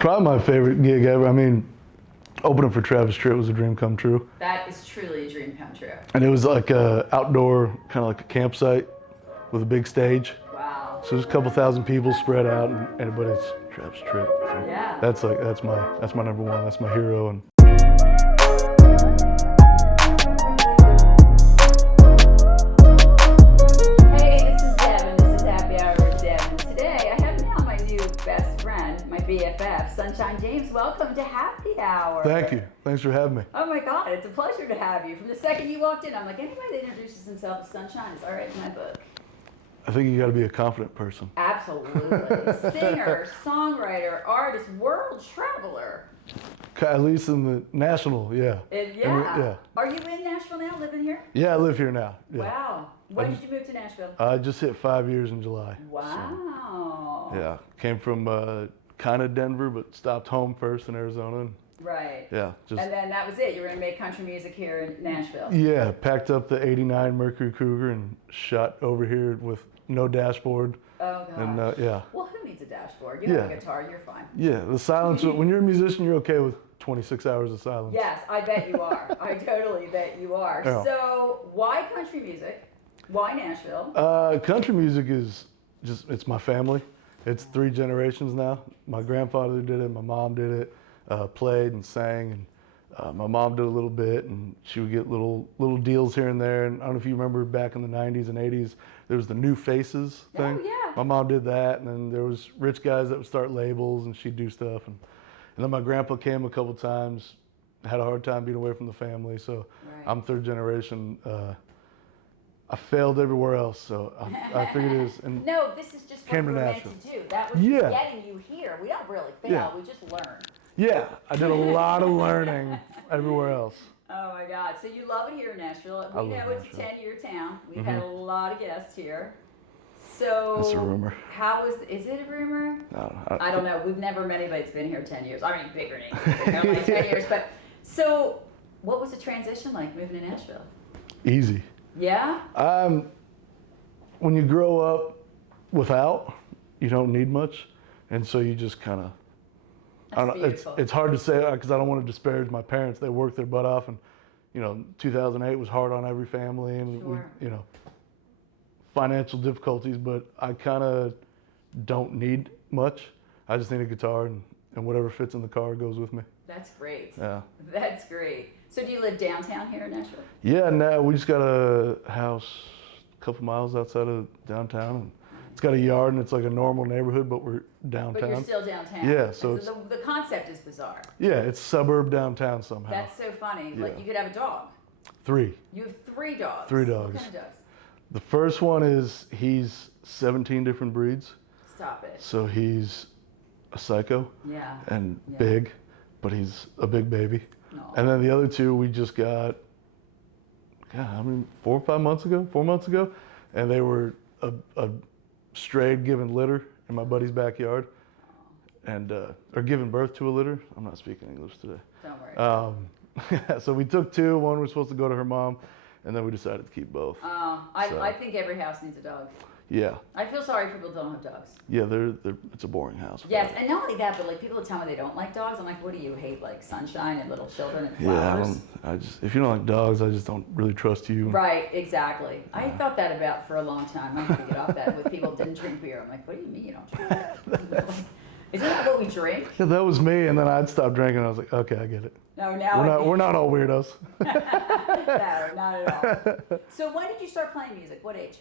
Probably my favorite gig ever. I mean, opening for Travis Tritt was a dream come true. That is truly a dream come true. And it was like a outdoor, kind of like a campsite with a big stage. Wow. So there's a couple thousand people spread out, and everybody's Travis Tritt. So Yeah. that's my number one. That's my hero. And Hey, this is Devin. This is Happy Hour with Devin. Today I have now my new best friend, my BFF, Sunshine James. Welcome to Happy Hour. thank you. Thanks for having me. Oh my God, it's a pleasure to have you. From the second you walked in, I'm like, anybody that introduces himself as Sunshine is all right in my book. I think you got to be a confident person. Absolutely. Singer, songwriter, artist, world traveler. At least in the national, yeah. Yeah. Are you in Nashville now, living here? Yeah, I live here now. Yeah. Wow. When did you move to Nashville? I just hit 5 years in July. Wow. So, yeah, came from kind of Denver, but stopped home first in Arizona. And, Right. yeah, just And then that was it. You were going to make country music here in Nashville. yeah, packed up the '89 Mercury Cougar and shot over here with no dashboard. Oh, gosh. And yeah, Well, who needs a dashboard? You have a Yeah. guitar, you're fine. yeah, the silence. When you're a musician, you're okay with 26 hours of silence. Yes, I bet you are. I totally bet you are. Yeah. So, why country music? Why Nashville? Country music is it's my family. It's 3 generations now. My grandfather did it, my mom did it, played and sang, and my mom did a little bit, and she would get little deals here and there. And I don't know if you remember back in the 90s and 80s, there was the New Faces thing. Oh, yeah. My mom did that, and then there was rich guys that would start labels, and she'd do stuff. And then my grandpa came a couple times, had a hard time being away from the family, so Right. I'm 3rd generation. I failed everywhere else, so I figured it was. And No, this is just what Came to we're meant Nashville. to do. That was Yeah. getting you here. We don't really fail, Yeah. we just learn. yeah, I did a lot of learning everywhere else. Oh my God! So you love it here in Nashville. We love know it's Nashville. a 10-year town. We've had a lot of guests here. So That's a rumor. How is it a rumor? I don't know. We've never met anybody that's been here 10 years. I mean, bigger names, like 10 years. But so, what was the transition like moving to Nashville? Easy. Yeah. When you grow up without, you don't need much, and so you just kind of. I don't know. beautiful. It's hard to say because I don't want to disparage my parents. They worked their butt off, and 2008 was hard on every family, and Sure. we, financial difficulties. But I kind of don't need much. I just need a guitar, and whatever fits in the car goes with me. That's great. Yeah. That's great. So do you live downtown here in Nashville? Yeah. Now we just got a house a couple miles outside of downtown, and it's got a yard, and it's like a normal neighborhood, but we're downtown. But you're still downtown. Yeah, so the concept is bizarre. Yeah, it's suburb downtown somehow. That's so funny. Like Yeah. you could have a dog. 3. You have 3 dogs. 3 What dogs. kind of dogs? The first one he's 17 different breeds. Stop it. So he's a psycho Yeah. and Yeah. big, but he's a big baby. No. And then the other 2 we just got, 4 months ago, and they were a strayed given litter in my buddy's backyard, and or giving birth to a litter. I'm not speaking English today. Don't worry. So we took 2. One was supposed to go to her mom, and then we decided to keep both. I think every house needs a dog. Yeah, I feel sorry for people that don't have dogs. yeah. It's a boring house. Yes, and not only that, but like people that tell me they don't like dogs, I'm like, what do you hate? Like sunshine and little children and Yeah, flowers? if you don't like dogs, I just don't really trust you. Right, exactly. I thought that about for a long time. I had to get off that with people that didn't drink beer. I'm like, what do you mean you don't drink beer? Isn't that what we drink? Yeah, that was me, and then I'd stop drinking, and I was like, okay, I get it. No, now We're not all weirdos. No, not at all. So when did you start playing music? What age?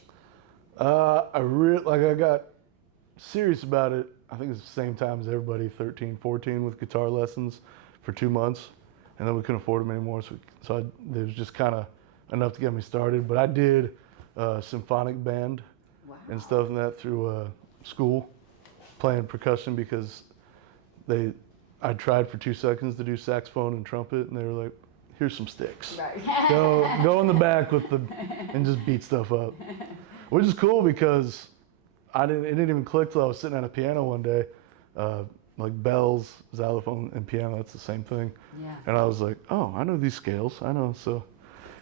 I got serious about it. I think it's the same time as everybody, 13, 14, with guitar lessons for 2 months, and then we couldn't afford them anymore. So it was just kind of enough to get me started. But I did symphonic band and stuff and that through school, playing percussion because I tried for 2 seconds to do saxophone and trumpet, and they were like, "Here's some sticks. Right. Go in the back and just beat stuff up." Which is cool because it didn't even click till I was sitting at a piano one day, like bells, xylophone, and piano. That's the same thing. Yeah. And I was like, oh, I know these scales. I know. So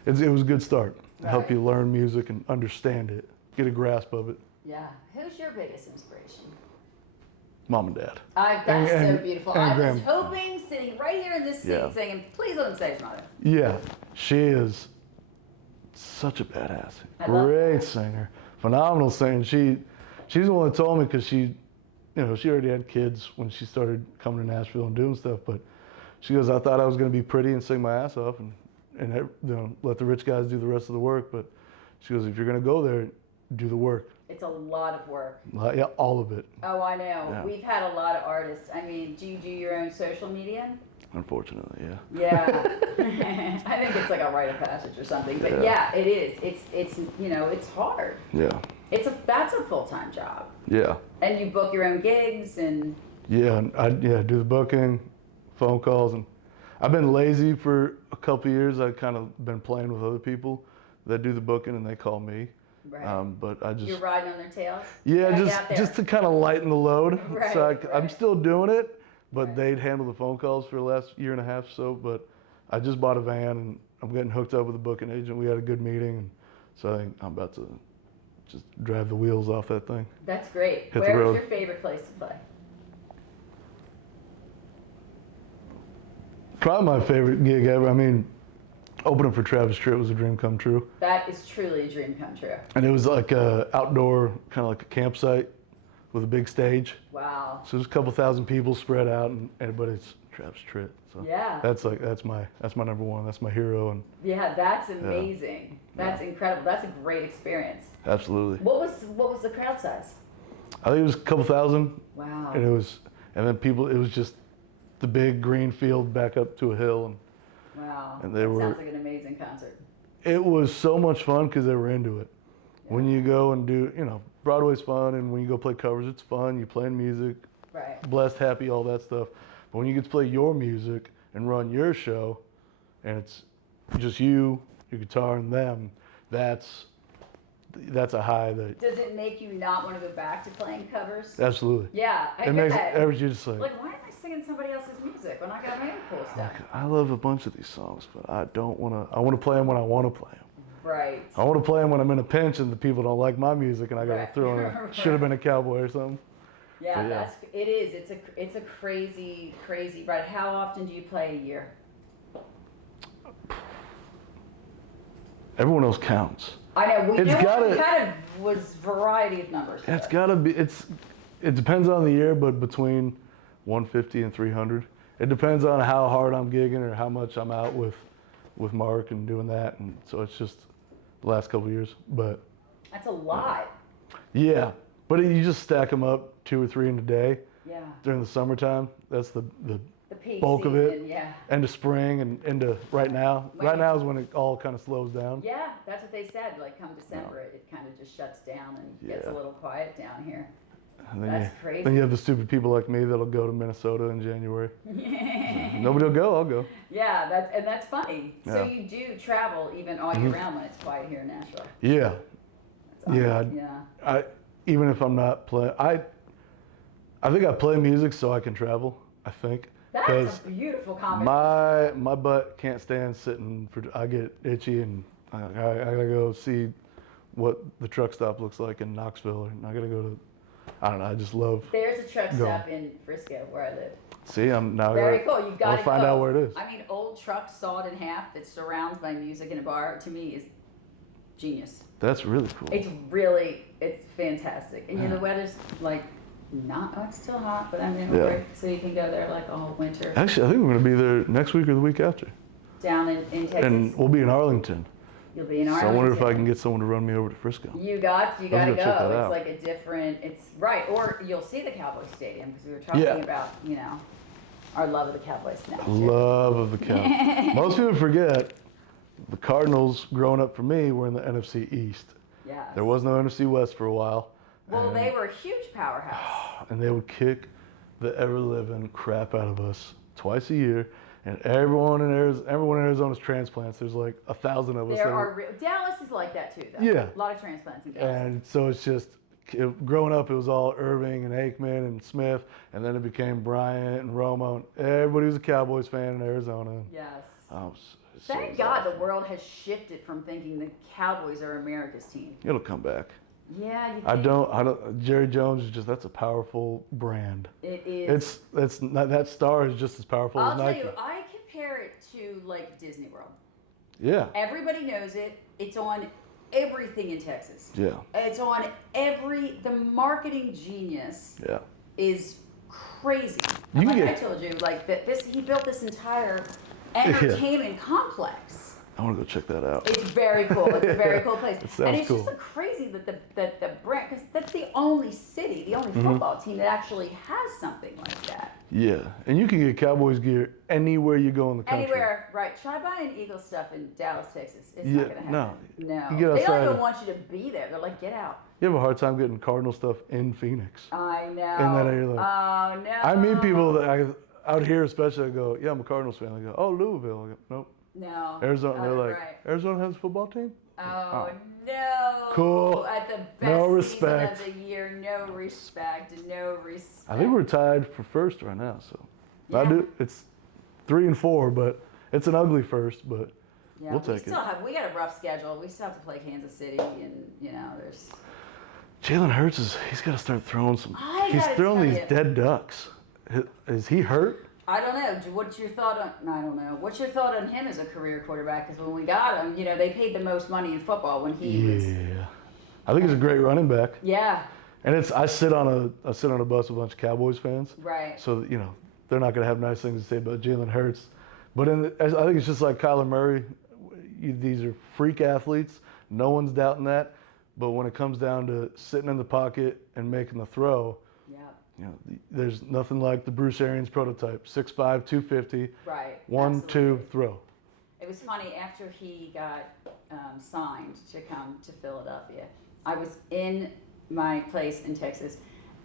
it was a good start. Right. Help you learn music and understand it, get a grasp of it. Yeah. Who's your biggest inspiration? Mom and dad. That's so beautiful. And I was hoping, sitting right here in this seat, saying, please let him say his mother. Yeah, she is such a badass. Great singer, phenomenal singer. She's the one that told me, because she already had kids when she started coming to Nashville and doing stuff. But she goes, I thought I was going to be pretty and sing my ass off and let the rich guys do the rest of the work. But she goes, if you're going to go there, do the work. It's a lot of work. Yeah, all of it. Oh, I know. Yeah. We've had a lot of artists. I mean, do you do your own social media? Unfortunately, yeah. Yeah. I think it's like a rite of passage or something. But yeah, it is. It's it's hard. Yeah. That's a full-time job. Yeah. And you book your own gigs and. Yeah, I do the booking, phone calls, and I've been lazy for a couple of years. I've kind of been playing with other people that do the booking, and they call me. Right. But I just. You're riding on their tails? Yeah, just to kind of lighten the load. Right, So I'm still doing it, but Right. they'd handle the phone calls for the last year and a half or so. But I just bought a van, and I'm getting hooked up with a booking agent. We had a good meeting, and so I think I'm about to just drive the wheels off that thing. That's great. Hit the Where road. is your favorite place to play? Probably my favorite gig ever. I mean, opening for Travis Tritt was a dream come true. That is truly a dream come true. And it was like a outdoor, kind of like a campsite with a big stage. Wow. So there's a couple thousand people spread out, but it's Travis Tritt. So Yeah. that's my number one. That's my hero. And Yeah, that's amazing. That's incredible. That's a great experience. absolutely. What was the crowd size? I think it was a couple thousand. Wow. And it was just the big green field back up to a hill, and Wow. and they that were. sounds like an amazing concert. It was so much fun because they were into it. Yeah. When you go and do, Broadway's fun, and when you go play covers, it's fun. You're playing music, Right. blessed, happy, all that stuff. But when you get to play your music and run your show, and it's just you, your guitar, and them, that's a high that Does it make you not want to go back to playing covers? absolutely. Yeah, I It get makes that. everything just Like, why am I singing somebody else's music when I got my own cool stuff? I love a bunch of these songs, but I want to play them when I want to play them. Right. I want to play them when I'm in a pinch and the people don't like my music, and I got to Right. throw in a should have been a cowboy or something. Yeah, But yeah. it is. It's a crazy ride. How often do you play a year? Everyone else counts. I know. It's gotta- It kind of was variety of numbers. It's got to be. It depends on the year, but between 150 and 300. It depends on how hard I'm gigging or how much I'm out with Mark and doing that, and so it's just the last couple of years. But That's a lot. yeah, but you just stack them up 2 or 3 in a day Yeah. during the summertime. That's the The peak bulk of season, it. yeah. end of spring and into right now. When- Right now is when it all kind of slows down. Yeah, that's what they said. Like come December, it kind of just shuts down and gets a Yeah. little quiet down here. And then That's crazy. Then you have the stupid people like me that'll go to Minnesota in January. Nobody will go. I'll go. Yeah, that's funny. So Yeah. you do travel even all year round when it's quiet here in Nashville. Yeah. That's Yeah. awesome. Yeah. I even if I'm not playing, I think I play music so I can travel. I think That's a beautiful combination. my butt can't stand sitting for. I get itchy and I gotta go see what the truck stop looks like in Knoxville, and I gotta go to. I don't know. I just love. There's a truck Go. stop in Frisco where I live. See, I'm now. Very cool. You've got I'll to find go. out where it is. I mean, old truck sawed in half that surrounds my music in a bar to me is genius. That's really cool. It's fantastic. And the weather's like it's still hot, but I'm in Yeah. work, so you can go there like all winter. Actually, I think we're gonna be there next week or the week after, Down in Texas. and we'll be in Arlington. You'll be in So Arlington. I wonder if I can get someone to run me over to Frisco. You got to go go. check that It's out. like a different. It's right, or you'll see the Cowboys Stadium because we were talking Yeah. about our love of the Cowboys now. too. Love of the Cowboys. Most people forget the Cardinals. Growing up for me, were in the NFC East. Yes. There was no NFC West for a while. Well, and, they were a huge powerhouse. and they would kick the ever-living crap out of us twice a year. And everyone in Arizona's transplants. There's like 1,000 of us. Dallas is like that too, though. Yeah. A lot of transplants in Dallas. And so it's just, growing up, it was all Irving and Aikman and Smith, and then it became Bryant and Romo. And everybody was a Cowboys fan in Arizona. Yes. So Thank God the world has shifted from thinking the Cowboys are America's team. It'll come back. Yeah, you think. I don't. Jerry Jones is that's a powerful brand. It is. That's not, that star is just as powerful I'll as tell Nike. you, I compare it to like Disney World. Yeah. Everybody knows it. It's on everything in Texas. Yeah. It's on the marketing genius. Yeah. Is crazy. I told you, like he built this entire entertainment complex. I want to go check that out. It's very cool. It's a very cool place. And it's cool. just so crazy that the brand, because that's the only city, the only football team that actually has something like that. Yeah, and you can get Cowboys gear anywhere you go in the country. Anywhere, right. Try buying Eagle stuff in Dallas, Texas. It's not going to happen. No. You get they outside don't even want you to be there. They're like, get out. You have a hard time getting Cardinal stuff in Phoenix. I know. In that area. Oh, no. I meet people that out here especially, I go, yeah, I'm a Cardinals fan. I go, oh, Louisville. I go, nope. No. Arizona. They're like, right. Arizona has a football team? Oh, no. Cool. At the best No respect. season of the year, no respect. I think we're tied for first right now, so. Yeah. I do. It's 3 and 4, but it's an ugly first, but we'll take it. We got a rough schedule. We still have to play Kansas City, and there's. Jalen Hurts he's got to start throwing some. He's throwing these dead ducks. Is he hurt? I don't know. What's your thought on? I don't know. What's your thought on him as a career quarterback? Because when we got him, they paid the most money in football when he was. Yeah, I think he's a great running back. Yeah. And I sit on a bus with a bunch of Cowboys fans. Right. So they're not going to have nice things to say about Jalen Hurts, but I think it's just like Kyler Murray. These are freak athletes. No one's doubting that. But when it comes down to sitting in the pocket and making the throw. Yeah. There's nothing like the Bruce Arians prototype. 6'5", 250. Right. 1, absolutely. 2, throw. It was funny, after he got signed to come to Philadelphia, I was in my place in Texas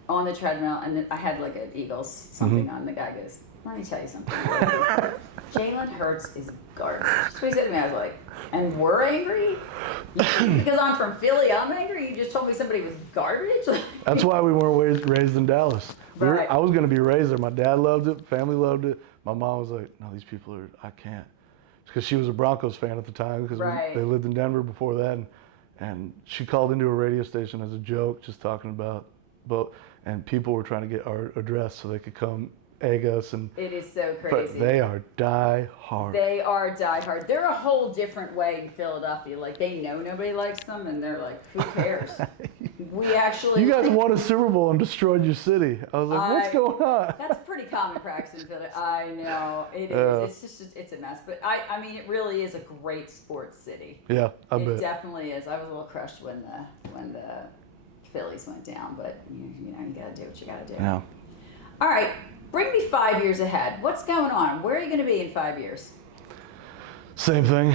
on the treadmill, and then I had like an Eagles something on. The guy goes, let me tell you something. Jalen Hurts is garbage. That's what he said to me. I was like, and we're angry? Because I'm from Philly, I'm angry? You just told me somebody was garbage? That's why we weren't raised in Dallas. Right. I was going to be raised there. My dad loved it. Family loved it. My mom was like, no, these people I can't. Because she was a Broncos fan at the time, because they lived in Denver before that. And she called into a radio station as a joke, just talking about, and people were trying to get our address so they could come egg us. And it is so crazy. But they are die hard. They are die hard. They're a whole different way in Philadelphia. Like, they know nobody likes them, and they're like, who cares? We actually. You guys won a Super Bowl and destroyed your city. I was like, what's going on? That's pretty common practice in Philadelphia. I know it is. It's a mess. But I mean, it really is a great sports city. Yeah, I bet. It definitely is. I was a little crushed when the Phillies went down, but you got to do what you got to do. Yeah. All right. Bring me 5 years ahead. What's going on? Where are you going to be in 5 years? Same thing,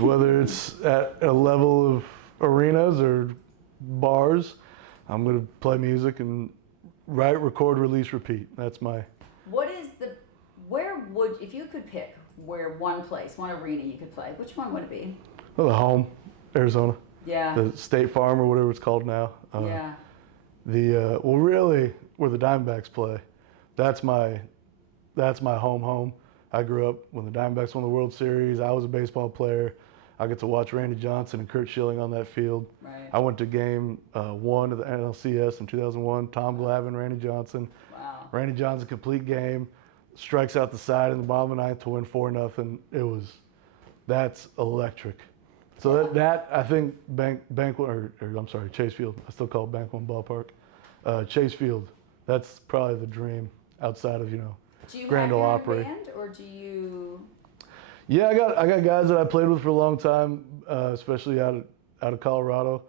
whether it's at a level of arenas or bars. I'm going to play music and write, record, release, repeat. That's my. If you could pick one arena you could play, which one would it be? Well, the home, Arizona. Yeah. The State Farm or whatever it's called now. Yeah. Really, where the Diamondbacks play. That's my home. I grew up when the Diamondbacks won the World Series. I was a baseball player. I get to watch Randy Johnson and Kurt Schilling on that field. Right. I went to game 1 of the NLCS in 2001. Tom Glavine, Randy Johnson. Wow. Randy Johnson, complete game, strikes out the side in the bottom of the ninth to win 4-0. That's electric. So that I think Chase Field. I still call it Bank One Ballpark. Chase Field. That's probably the dream outside of Grand Ole Opry. Do you have your own band, or do you? Yeah, I got guys that I played with for a long time, especially out of Colorado,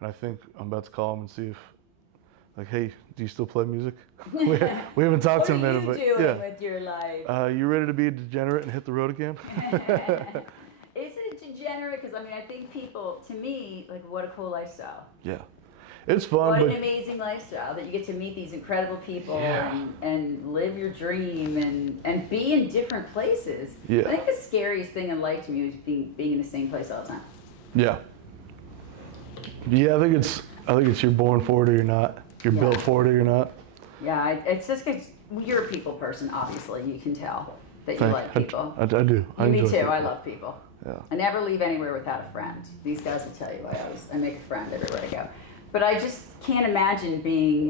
and I think I'm about to call them and see if, like, hey, do you still play music? we haven't talked in a minute, but what are you doing with your life? You ready to be a degenerate and hit the road again? Is it degenerate? Because I think people, to me, like, what a cool lifestyle. Yeah. It's fun. What an amazing lifestyle that you get to meet these incredible people and live your dream and be in different places. Yeah. I think the scariest thing in life to me is being in the same place all the time. Yeah. Yeah, I think it's you're born for it or you're not. You're built for it or you're not. Yeah, it's just because you're a people person, obviously. You can tell that you like people. I do. Me too. People. I love people. Yeah. I never leave anywhere without a friend. These guys will tell you I make a friend everywhere I go. But I just can't imagine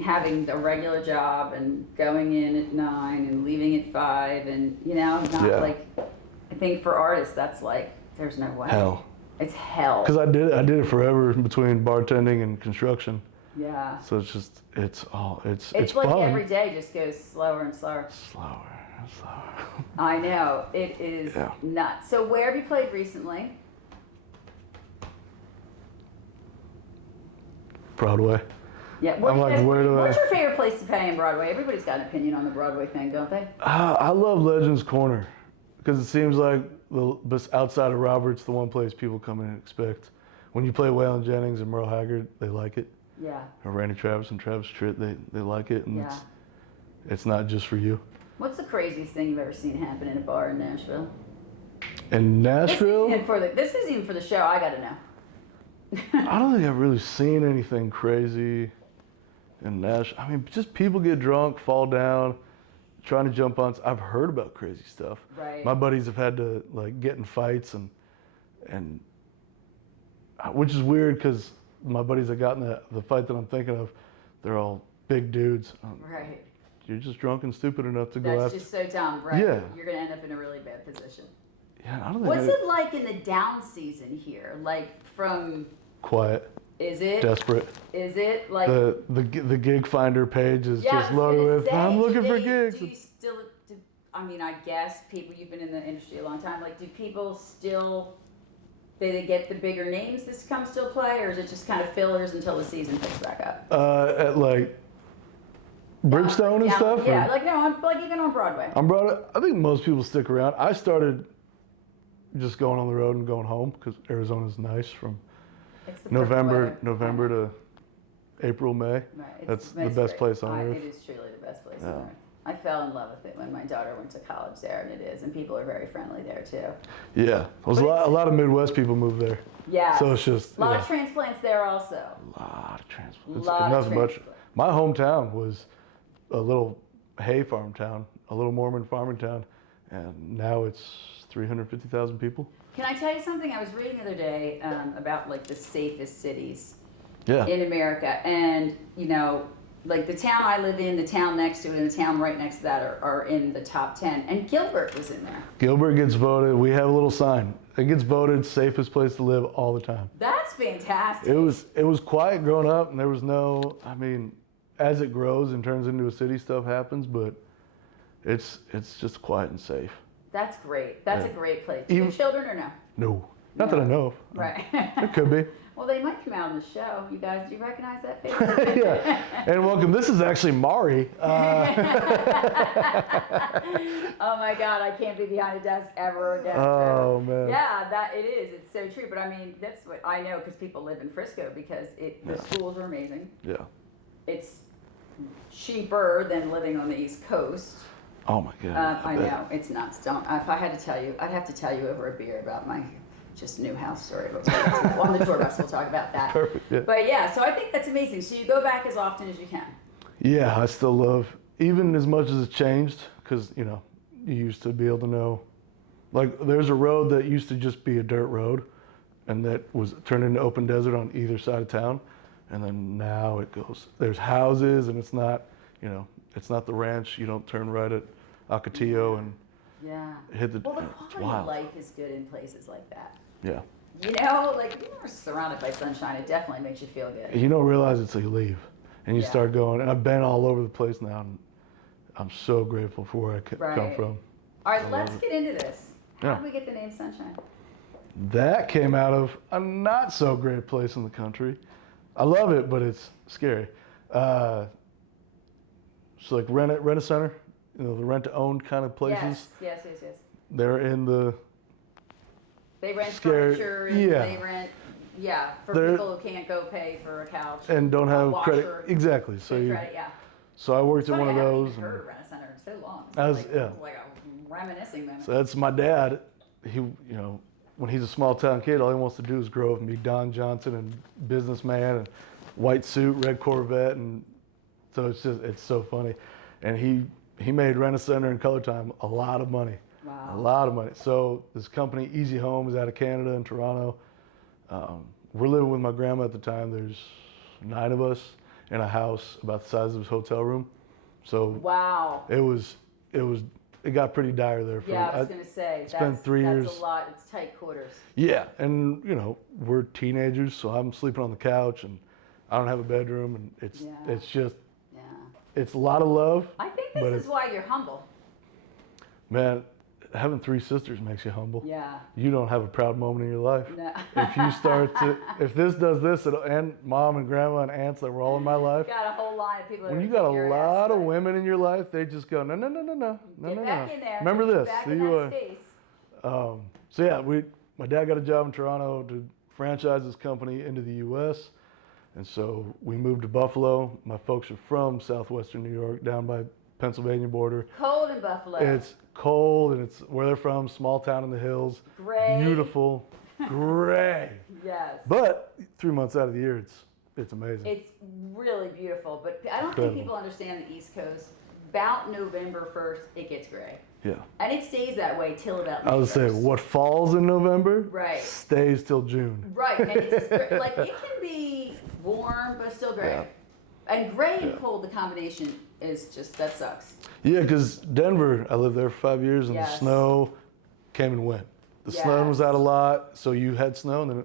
having a regular job and going in at 9 and leaving at 5 and, not like, I think for artists that's like, there's no way. Hell. It's hell. Because I did it forever in between bartending and construction. Yeah. So it's just, it's like fun. every day just goes slower and slower. Slower and slower. I know, it is nuts. So where have you played recently? Broadway. Yeah, what's your favorite place to play in Broadway? Everybody's got an opinion on the Broadway thing, don't they? I love Legends Corner because it seems like outside of Roberts, the one place people come in and expect. When you play Waylon Jennings and Merle Haggard, they like it. Yeah. Or Randy Travis and Travis Tritt, they like it, and it's not just for you. What's the craziest thing you've ever seen happen in a bar in Nashville? In Nashville? This isn't even for the show. I got to know. I don't think I've really seen anything crazy in Nashville. I mean, just people get drunk, fall down, trying to jump on. I've heard about crazy stuff. Right. My buddies have had to like get in fights and which is weird because my buddies that got in the fight that I'm thinking of, they're all big dudes. Right. You're just drunk and stupid enough to go after. That's just so dumb, right? Yeah. You're going to end up in a really bad position. Yeah, I don't think. What's it like in the down season here? Like from... Quiet. Is it? Desperate. Is it like... The gig finder page is just loaded with, I'm looking for gigs. Do you still... I mean, I guess people, you've been in the industry a long time, like do people still... They get the bigger names this come still play, or is it just kind of fillers until the season picks back up? At like Bridgestone and stuff? Yeah, like even on Broadway. On Broadway, I think most people stick around. I started just going on the road and going home because Arizona's nice from November to April, May. Right. That's the best place on earth. It is truly the best place on earth. I fell in love with it when my daughter went to college there, and it is, and people are very friendly there too. Yeah, there's a lot of Midwest people move there. Yeah. So it's just a lot of transplants there also. A lot of transplants. My hometown was a little hay farm town, a little Mormon farming town, and now it's 350,000 people. Can I tell you something? I was reading the other day about like the safest cities in America, and like the town I live in, the town next to it, and the town right next to that are in the top 10. And Gilbert was in there. Gilbert gets voted. We have a little sign. It gets voted safest place to live all the time. That's fantastic. It was quiet growing up, and there was no. I mean, as it grows and turns into a city, stuff happens, but it's just quiet and safe. That's great. That's a great place. Do you have children or no? No, not that I know of. Right. It could be. Well, they might come out on the show. You guys, do you recognize that face? Yeah. And welcome. This is actually Mari. Oh my God, I can't be behind a desk ever again. Oh man. Yeah, that it is. It's so true. But I mean, that's what I know because people live in Frisco because the schools are amazing. Yeah. It's cheaper than living on the East Coast. Oh my God. I know it's nuts. If I had to tell you, I'd have to tell you over a beer about my just new house story. But on the tour bus, we'll talk about that. Perfect. Yeah. But yeah, so I think that's amazing. So you go back as often as you can. Yeah, I still love, even as much as it's changed, because you used to be able to know, like there's a road that used to just be a dirt road, and that was turned into open desert on either side of town, and then now there's houses, and it's not the ranch. You don't turn right at Ocotillo and hit the. Well, the quality of life is good in places like that. Yeah. Like when you're surrounded by sunshine, it definitely makes you feel good. You don't realize it till you leave, and you start going. And I've been all over the place now, and I'm so grateful for where I come from. All right, let's get into this. How did we get the name Sunshine? That came out of a not so great place in the country. I love it, but it's scary. So like rent a center, the rent to own kind of places. Yes. They're in the. They rent furniture and they rent, for people who can't go pay for a couch. And don't have credit. Exactly. So So I worked at one of those. I haven't heard of Rent a Center in so long. It was like a reminiscing moment. So that's my dad. He, when he's a small town kid, all he wants to do is grow up and be Don Johnson and businessman and white suit, red Corvette, and so it's so funny. And he made Rent a Center in Color Time a lot of money. Wow. A lot of money. So this company, Easy Home, is out of Canada in Toronto. We're living with my grandma at the time. There's 9 of us in a house about the size of his hotel room. So Wow. it got pretty dire there. Yeah, I was going to say, spent 3 years. That's a lot. It's tight quarters. Yeah, and you know, we're teenagers, so I'm sleeping on the couch and I don't have a bedroom, and it's just, it's a lot of love. I think this is why you're humble. Man, having 3 sisters makes you humble. Yeah. You don't have a proud moment in your life. No. If you start to, if this does this, and mom and grandma and aunts that were all in my life. Got a whole line of people. When you got a lot of women in your life, they just go, no. Get back in there. Remember this. Back in that space. So yeah, my dad got a job in Toronto to franchise his company into the U.S. And so we moved to Buffalo. My folks are from southwestern New York, down by Pennsylvania border. Cold in Buffalo. It's cold, and it's where they're from, small town in the hills. Gray. Beautiful. Gray. Yes. But 3 months out of the year, it's amazing. It's really beautiful, but I don't think people understand the East Coast. About November 1st, it gets gray. Yeah. And it stays that way till about May I would say 1st. what falls in November stays till June. Right, and it's just, like it can be warm but still gray. Yeah. And gray and cold, the combination is just, that sucks. Yeah, because Denver, I lived there for 5 years, and the snow came and went. The sun was out a lot, so you had snow, and then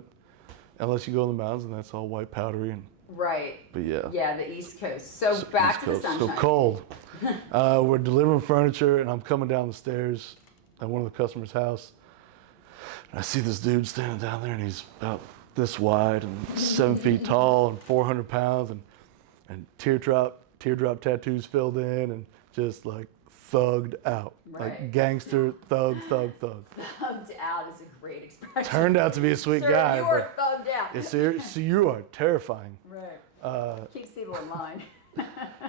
unless you go in the mountains, and that's all white powdery. Right. But yeah. Yeah, the East Coast. So back to the sunshine. So cold. We're delivering furniture, and I'm coming down the stairs at one of the customers' house. And I see this dude standing down there, and he's about this wide and 7 feet tall and 400 pounds, and teardrop tattoos filled in, and just like thugged out, like gangster, thug. Thugged out is a great expression. Turned out to be a sweet guy. You are thugged out. So you are terrifying. Right. Keeps people in line.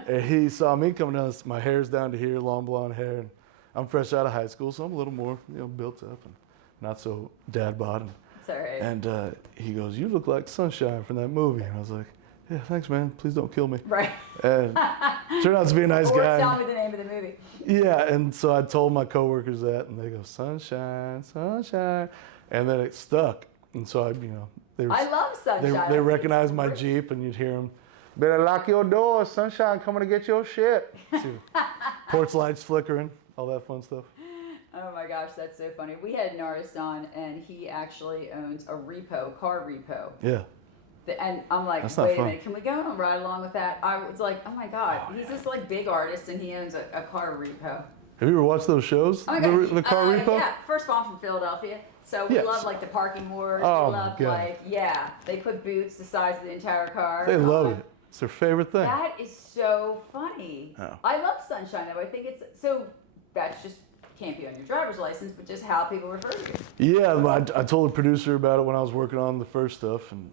And he saw me coming down. My hair's down to here, long blonde hair, and I'm fresh out of high school, so I'm a little more, built up and not so dad bod. It's all right. And he goes, "You look like Sunshine from that movie." And I was like, "Yeah, thanks, man. Please don't kill me." Right. And turned out to be a nice guy. Or tell me the name of the movie. Yeah, and so I told my coworkers that, and they go, "Sunshine, sunshine," and then it stuck. And so I love Sunshine. They recognized my Jeep, and you'd hear them, "Better lock your door, Sunshine coming to get your shit." Porch lights flickering, all that fun stuff. Oh my gosh, that's so funny. We had an artist on, and he actually owns a car repo. Yeah. And I'm like, wait a minute, can we go and ride along with that? I was like, oh my God, he's this like big artist, and he owns a car repo. Have you ever watched those shows? Oh my gosh. The car repo? Yeah, first of all, I'm from Philadelphia. So we love like the parking wars. Oh, we love they put boots the size of the entire car. They love it. It's their favorite thing. That is so funny. Oh. I love Sunshine though. I think that's just can't be on your driver's license, but just how people refer to you. Yeah, I told the producer about it when I was working on the first stuff, and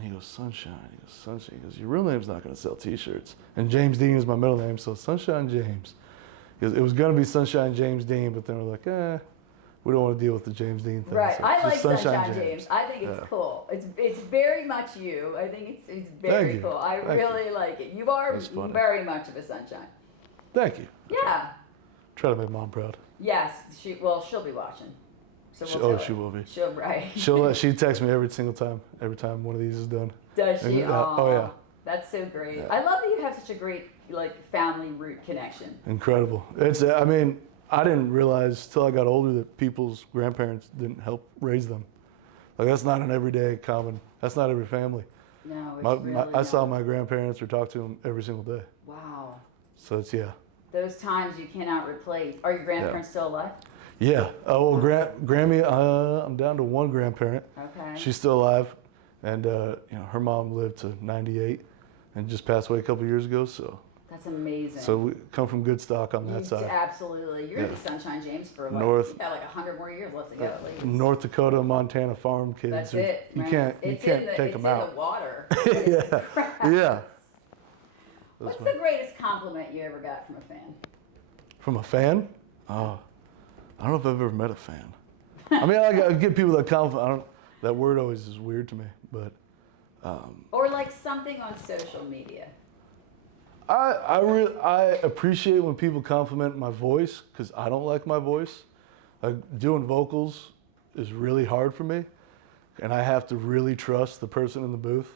he goes, Sunshine. He goes, Sunshine. He goes, your real name's not going to sell T-shirts. And James Dean is my middle name, so Sunshine James. He goes, it was going to be Sunshine James Dean, but then we're like, we don't want to deal with the James Dean thing. Right. So I like Sunshine James. I think it's cool. It's very much you. I think it's very cool. I really like it. You are very much of a Sunshine. Thank you. Yeah. Try to make mom proud. Yes. She'll be watching. So she will be. She texts me every time one of these is done. Does she? Oh yeah. That's so great. Yeah. I love that you have such a great family root connection. Incredible. I didn't realize till I got older that people's grandparents didn't help raise them. Like that's not an everyday common. That's not every family. No, I saw my grandparents or talked to them every single day. Wow. So it's Those times you cannot replace. Are your grandparents still alive? Yeah. Oh well, Grammy. I'm down to one grandparent. Okay. She's still alive, and her mom lived to 98, and just passed away a couple years ago. So. That's amazing. So we come from good stock on that side. Absolutely. You're going to be Sunshine James for North. You got 100 more years left to go at least. North Dakota, Montana farm kids. That's it. You can't take them out. It's in the water. Yeah. What's the greatest compliment you ever got from a fan? From a fan? Oh, I don't know if I've ever met a fan. I get people that compliment. That word always is weird to me, but. Or like something on social media. I appreciate when people compliment my voice because I don't like my voice. Doing vocals is really hard for me, and I have to really trust the person in the booth.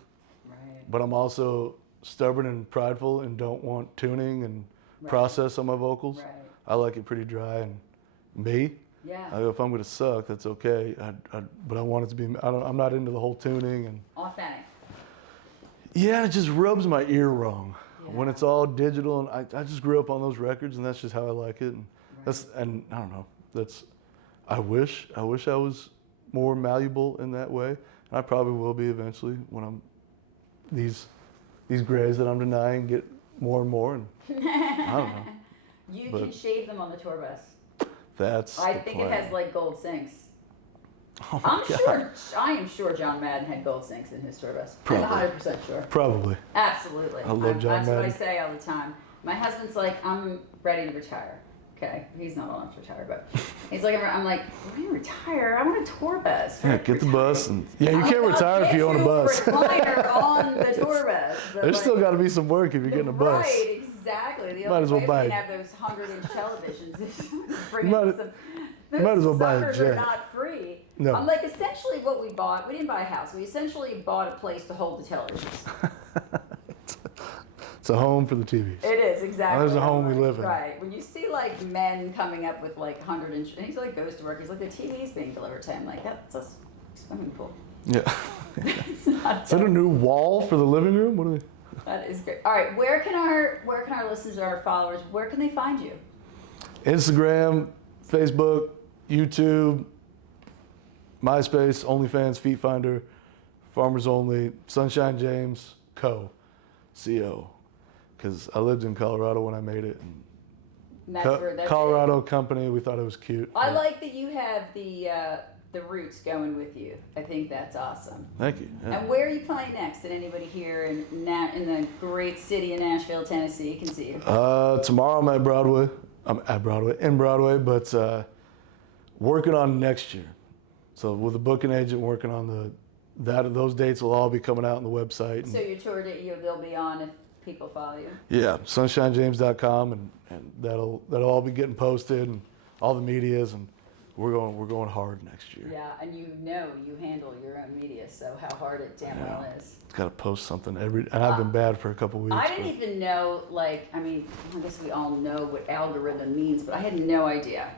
Right. but I'm also stubborn and prideful and don't want tuning and process on my vocals. Right. I like it pretty dry and me. Yeah. If I'm gonna suck, that's okay. But I want it to be. I'm not into the whole tuning and. Authentic. Yeah, it just rubs my ear wrong Yeah. when it's all digital. And I just grew up on those records, and that's just how I like it. And and I don't know. I wish I was more malleable in that way. And I probably will be eventually when I'm these grays that I'm denying get more and more. And I don't know. You can shave them on the tour bus. That's. I think it has like gold sinks. Oh my God. I am sure John Madden had gold sinks in his tour bus. Probably. I'm 100% sure. Probably. Absolutely. I love John That's what I Madden. say all the time. My husband's like, I'm ready to retire. Okay, he's not old enough to retire, but he's like, I'm like, we're gonna retire. I want a tour bus. Yeah, get the bus and you can't retire if you own a bus. Recliner on the tour bus. But There's still got to be some work if you're getting a bus. Right, exactly. The Might only as well way buy we it. can have those 100-inch televisions is bring Might- in some. Those might as well buy a suckers are jet. not free. No. I'm like, essentially what we bought, we didn't buy a house. We essentially bought a place to hold the televisions. It's a home for the TVs. It is, exactly. There's a home we live in. Right. When you see like men coming up with like 100-inch, and he like goes to work, he's like, the TV's being delivered to him. Like, that's a swimming pool. Yeah. It's not Is that a new wall for the living room? What are they? That is great. All right, where can our listeners, our followers, where can they find you? Instagram, Facebook, YouTube, MySpace, OnlyFans, Feet Finder, Farmers Only, Sunshine James, C-O. Because I lived in Colorado when I made it. And And that's where that's Colorado it. company, we thought it was cute. I like that you have the roots going with you. I think that's awesome. Thank you. Yeah. And where are you playing next? Did anybody here in the great city of Nashville, Tennessee, can see you? Tomorrow I'm at Broadway. In Broadway, but working on next year. So with a booking agent working on those dates will all be coming out on the website. So your tour date, they'll be on if people follow you. Yeah, sunshinejames.com, and that'll all be getting posted and all the medias, and we're going hard next year. Yeah, and you handle your own media, so how hard it damn well is. It's got to post something and I've been bad for a couple weeks. I didn't even know, I guess we all know what algorithm means, but I had no idea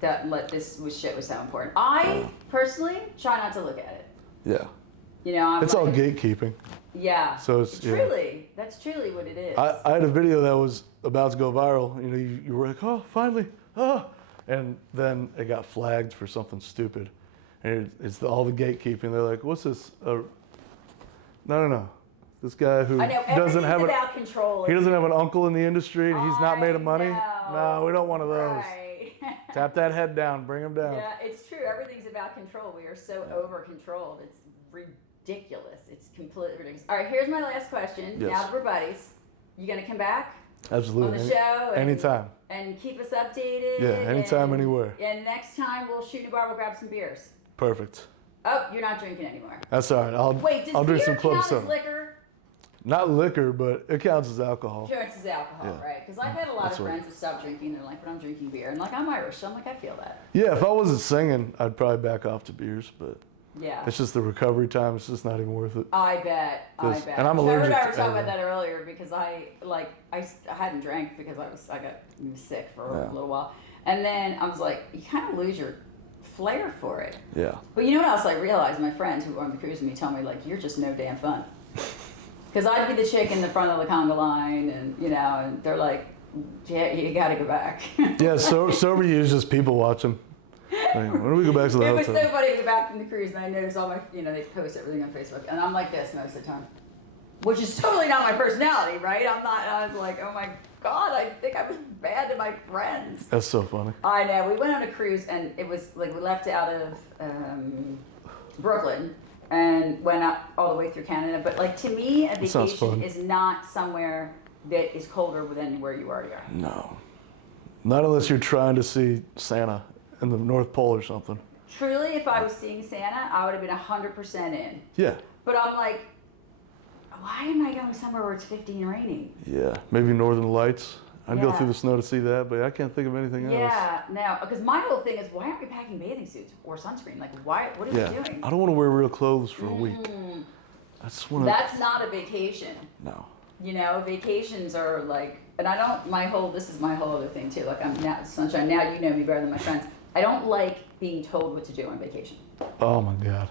that this shit was so important. I personally try not to look at it. Yeah. It's all gatekeeping. Yeah. So it's that's truly what it is. I had a video that was about to go viral. You were like, oh, finally, and then it got flagged for something stupid. And it's all the gatekeeping. They're like, what's this? No. This guy who doesn't have about control. he doesn't have an uncle in the industry and he's not made of money. No, No, we don't want one of those. Right. Tap that head down, bring him down. Yeah, it's true. Everything's about control. We are so over-controlled. It's ridiculous. It's completely ridiculous. All right, here's my last question. Yes. Now that we're buddies, you gonna come back Absolutely. on the show? Anytime. And keep us updated. Yeah, anytime, anywhere. And next time we'll shoot in a bar. We'll grab some beers. Perfect. Oh, you're not drinking anymore. That's all right. Wait, does I'll beer drink some club count soda. as liquor? Not liquor, but it counts as alcohol. Counts as alcohol, Yeah. right? Because I've had a lot That's of right. friends that stopped drinking. They're like, but I'm drinking beer. And I'm Irish, so I'm like, I feel that. Yeah, if I wasn't singing, I'd probably back off to beers, but Yeah. it's just the recovery time. It's just not even worth it. I bet. And I'm Trevor allergic and I to were talking about everything. that earlier because I hadn't drank because I got sick for a little while, and then I was like, you kind of lose your flair for it. Yeah. But you know what else I realized? My friends who were on the cruise with me tell me you're just no damn fun. Because I'd be the chick in the front of the conga line, and and they're like, yeah, you got to go back. Yeah, sober you is just people watching. When do we go back to the It was hotel? so funny to go back from the cruise, and I noticed all my, they post everything on Facebook, and I'm like this most of the time, which is totally not my personality, right? I was like, oh my God, I think I was bad to my friends. That's so funny. I know. We went on a cruise, and it was we left out of Brooklyn and went up all the way through Canada. But to me, a sounds vacation fun. is not somewhere that is colder than where you already are. No. Not unless you're trying to see Santa in the North Pole or something. Truly, if I was seeing Santa, I would have been 100% in. Yeah. But I'm like, why am I going somewhere where it's 50 and raining? Yeah. Maybe Northern Lights. I'd go Yeah. through the snow to see that, but I can't think of anything else. Yeah, no, because my whole thing is, why aren't we packing bathing suits or sunscreen? What are we doing? I don't want to wear real clothes for a week. That's one of That's not a vacation. no. You know, vacations are like, and I don't, this is my whole other thing too. Like I'm now, Sunshine, now you know me better than my friends. I don't like being told what to do on vacation. Oh my God.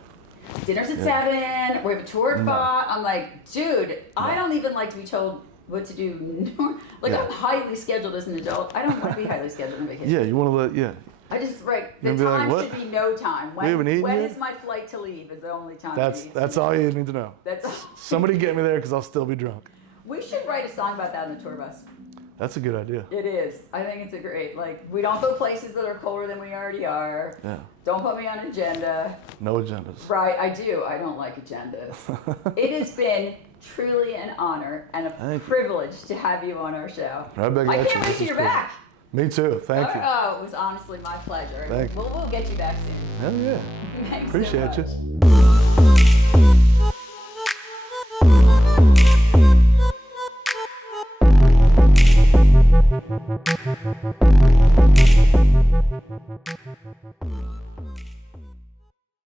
Dinner's at 7, we have a tour at 5. I'm like, dude, I don't even like to be told what to do. Like I'm highly scheduled as an adult. I don't want to be highly scheduled on vacation. Yeah, you want to I just, like, the You'll be like, time "What? should be no time. We haven't eaten When yet?" is my flight to leave is the only time. That's all you need to know. That's all. Somebody get me there because I'll still be drunk. We should write a song about that on the tour bus. That's a good idea. It is. I think it's a great, like, we don't go places that are colder than we already are. Yeah. Don't put me on agenda. No agendas. Right, I do. I don't like agendas. It has been truly an honor and a privilege to have you on our show. Right back I at you. can't wait This till is you're cool. back. Me too. Thank you. Oh, it was honestly my pleasure. Thank you. We'll get you back soon. Hell yeah. Thanks Appreciate so much. you.